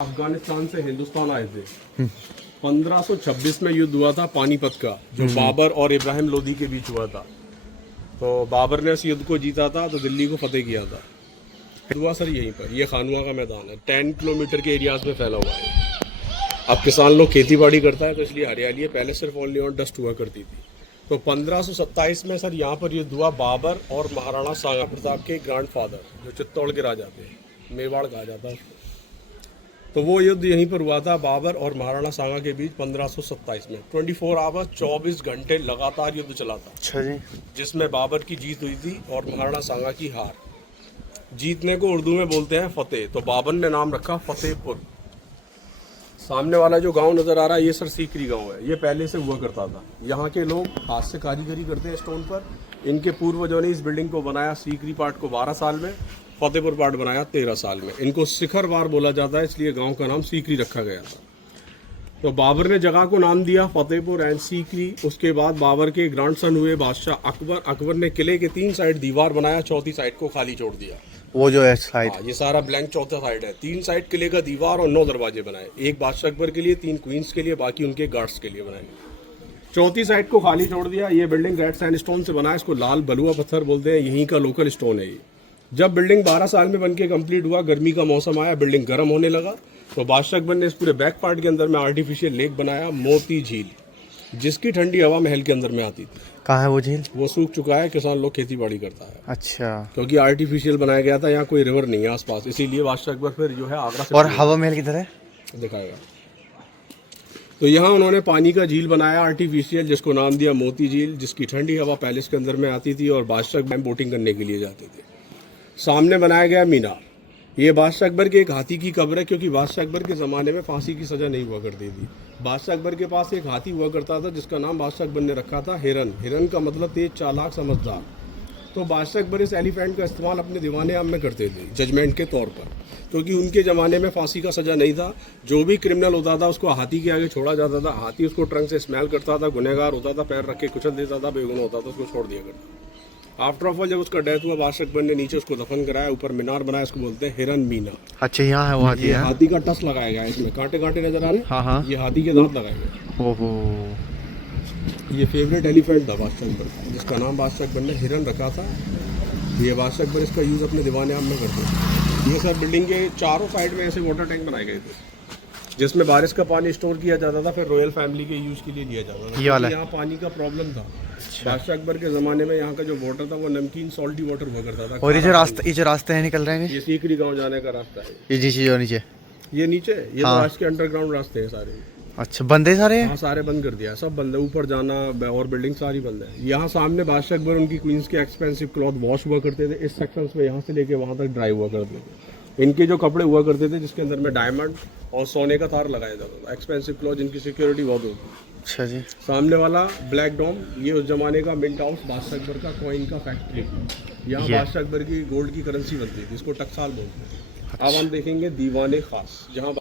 अफगानिस्तान से हिंदुस्तान आए थे। 1526 में युद्ध हुआ था पानीपत का, जो बाबर और इब्राहिम लोदी के बीच हुआ था। तो बाबर ने इस युद्ध को जीता था, तो दिल्ली को फतेह किया था। हुआ सर यहीं पर, ये खानुआ का मैदान है, 10 किलोमीटर के एरियाज में फैला हुआ है। अब किसान लोग खेती बाड़ी करता है, तो इसलिए हरियाली है। पहले सिर्फ ओनली ऑन डस्ट हुआ करती थी। तो 1527 में सर यहाँ पर युद्ध हुआ बाबर और महाराणा सांगा प्रताप के ग्रैंडफादर, जो चित्तौड़ के राजा थे, मेवाड़ कहा जाता है। तो वो युद्ध यहीं पर हुआ था बाबर और महाराणा सांगा के बीच 1527 में। 24 आवर 24 घंटे लगातार युद्ध चला था। अच्छा जी। जिसमें बाबर की जीत हुई थी और महाराणा सांगा की हार। जीतने को उर्दू में बोलते हैं फतेह, तो बाबर ने नाम रखा फतेहपुर। सामने वाला जो गांव नजर आ रहा है, ये सर सीकरी गांव है। ये पहले से हुआ करता था। यहाँ के लोग हाथ से कारीगरी करते हैं स्टोन पर। इनके पूर्वजों ने इस बिल्डिंग को बनाया, सीकरी पार्ट को 12 साल में, फतेहपुर पार्ट बनाया 13 साल में। इनको शिखरवार बोला जाता है, इसलिए गांव का नाम सीकरी रखा गया था। तो बाबर ने जगह को नाम दिया फतेहपुर एंड सीकरी। उसके बाद बाबर के ग्रैंडसन हुए बादशाह अकबर। अकबर ने किले के 3 साइड दीवार बनाया, चौथी साइड को खाली छोड़ दिया। वो जो है साइड, ये सारा ब्लैंक चौथा साइड है। 3 साइड किले का दीवार और 9 दरवाजे बनाए। एक बादशाह अकबर के लिए, 3 क्वींस के लिए, बाकी उनके गार्ड्स के लिए बनाए। चौथी साइड को खाली छोड़ दिया। ये बिल्डिंग रेड सैंडस्टोन से बना है, इसको लाल बलुआ पत्थर बोलते हैं, यहीं का लोकल स्टोन है ये। जब बिल्डिंग 12 साल में बनके कंप्लीट हुआ, गर्मी का मौसम आया, बिल्डिंग गर्म होने लगा, तो बादशाह अकबर ने इस पूरे बैक पार्ट के अंदर में आर्टिफिशियल लेक बनाया, मोती झील, जिसकी ठंडी हवा महल के अंदर में आती थी। कहाँ है वो झील? वो सूख चुका है, किसान लोग खेती बाड़ी करता है। अच्छा। क्योंकि आर्टिफिशियल बनाया गया था, यहाँ कोई रिवर नहीं है आसपास, इसीलिए बादशाह अकबर फिर जो है आगरा से और हवा महल किधर है दिखाएगा। तो यहाँ उन्होंने पानी का झील बनाया आर्टिफिशियल, जिसको नाम दिया मोती झील, जिसकी ठंडी हवा पैलेस के अंदर में आती थी और बादशाह अकबर बोटिंग करने के लिए जाते थे। सामने बनाया गया मीनार। ये बादशाह अकबर के एक हाथी की कब्र है, क्योंकि बादशाह अकबर के ज़माने में फांसी की सज़ा नहीं हुआ करती थी। बादशाह अकबर के पास एक हाथी हुआ करता था, जिसका नाम बादशाह अकबर ने रखा था हिरन। हिरन का मतलब तेज, चालाक, समझदार। तो बादशाह अकबर इस एलिफेंट का इस्तेमाल अपने दीवाने आम में करते थे जजमेंट के तौर पर, क्योंकि उनके ज़माने में फांसी का सज़ा नहीं था। जो भी क्रिमिनल होता था उसको हाथी के आगे छोड़ा जाता था। हाथी उसको ट्रंक से स्मेल करता था, गुनहगार होता था, पैर रख के कुचल देता था, बेगुनाह होता था, उसको छोड़ दिया करता। आफ्टर ऑफ ऑल जब उसका डेथ हुआ, बादशाह अकबर ने नीचे उसको दफन कराया, ऊपर मीनार बनाया, इसको बोलते हैं हिरन मीनार। अच्छा, यहाँ है वो हाथी है। हाथी का टस लगाया गया है, इसमें कांटे कांटे नजर आ रहे हैं। हाँ हाँ, ये हाथी के दांत लगाए गए। ओहो। ये फेवरेट एलिफेंट था बादशाह अकबर का, जिसका नाम बादशाह अकबर ने हिरन रखा था। ये बादशाह अकबर इसका यूज़ अपने दीवाने आम में करते थे। ये सब बिल्डिंग के चारों साइड में ऐसे वाटर टैंक बनाए गए थे, जिसमें बारिश का पानी स्टोर किया जाता था, फिर रॉयल फैमिली के यूज़ के लिए लिया जाता था। यहाँ पानी का प्रॉब्लम था। बादशाह अकबर के ज़माने में यहाँ का जो वाटर था वो नमकीन सॉल्टी वाटर हुआ करता था। और ये जो रास्ते हैं निकल रहे हैं, ये सीकरी गाँव जाने का रास्ता है। ये नीचे जो नीचे, ये नीचे, ये तो आज के अंडरग्राउंड रास्ते हैं सारे। अच्छा, बंद है सारे? हाँ, सारे बंद कर दिया, सब बंद है। ऊपर जाना और बिल्डिंग सारी बंद है। यहाँ सामने बादशाह अकबर उनकी क्वींस के एक्सपेंसिव क्लॉथ वॉश हुआ करते थे। इस सेक्शंस में यहाँ से लेके वहाँ तक ड्राई हुआ करते थे। इनके जो कपड़े हुआ करते थे, जिसके अंदर में डायमंड और सोने का तार लगाया जाता था। एक्सपेंसिव क्लॉथ, जिनकी सिक्योरिटी बहुत होती। अच्छा जी। सामने वाला ब्लैक डॉम, ये उस जमाने का मिंट हाउस, बादशाह अकबर का कॉइन का फैक्ट्री। यहाँ बादशाह अकबर की गोल्ड की करेंसी बनती थी, इसको टकसाल बोलते हैं। अब हम देखेंगे दीवाने खास, जहाँ